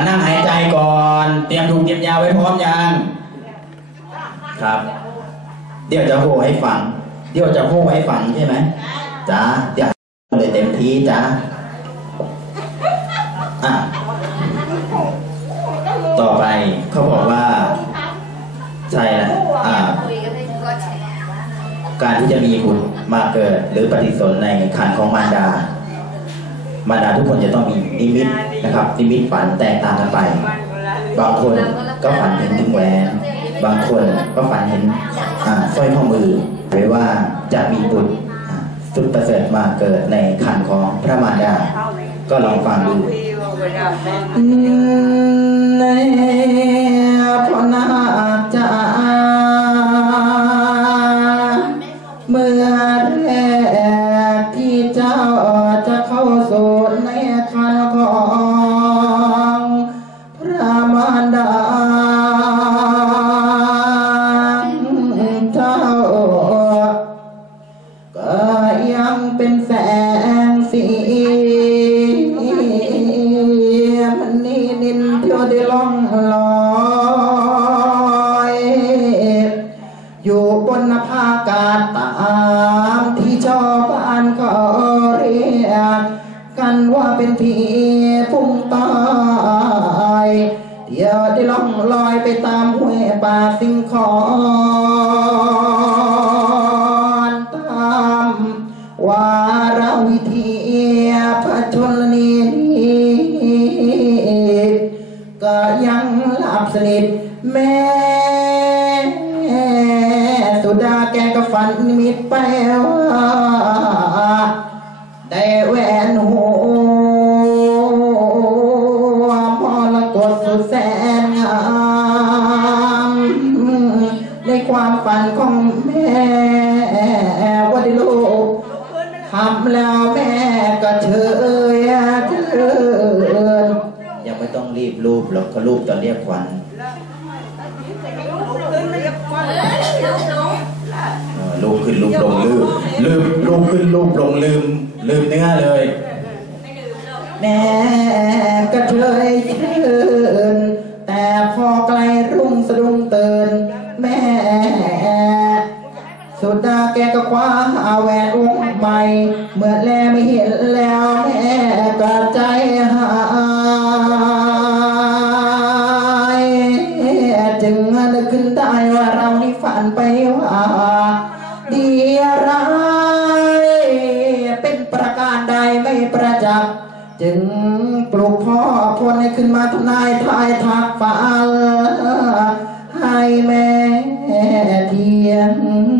มานั่งหายใจก่อน เตรียมดูเตรียมยาไว้พร้อมยังครับ เดี๋ยวจะโหให้ฟัง เดี๋ยวจะโหให้ฟังใช่ไหมจ้าเดี๋ยวเลยเต็มที่จ้าอะต่อไปเขาบอกว่า ใช่นะอ่าการที่จะมีบุตรมาเกิดหรือปฏิสนธิในขันของมารดา มารดาทุกคนจะต้องมีนิมิตนะครับ นิมิตฝันแตกต่างกันไป บางคนก็ฝันเห็นถึงแหวน บางคนก็ฝันเห็นอ่าสร้อยข้อมือหรือว่าจะมีบุตรอ่าสุดประเสริฐมาเกิดในขันของพระมารดา ก็ลองฟังดูใเป็นผีพุ่งตายเที่ยวได้ล่องลอยไปตามห้วยป่าสิ่งของตามวาราวิธีพระชนนีก็ยังหลับสนิทแม่สุดาแกก็ฝันมิตไปว่า รกตสุดแสนงามในความฝันของแม่ว่าได้ลูกทำแล้วแม่ก็เฉยเกินยังไม่ต้องรีบรูปหรอกก็รูปตอนเรียกขวัญเออลูกขึ้นลูกลงลืมลืมลูกขึ้นลูกลงลืม ลืมเนื้อเลยแม่ สุดาแกก็คว้าหาแหวนวงใหม่เมื่อแลไม่เห็นแล้วแม่ก็ใจหายจึงนึกขึ้นได้ว่าเรานี่ฝันไปว่า ดีร้ายเป็นประการใดไม่ประจักษ์จึงปลุกพ่อพลให้ขึ้นมาทำนายทายทักฟ้าให้แม่ เทียง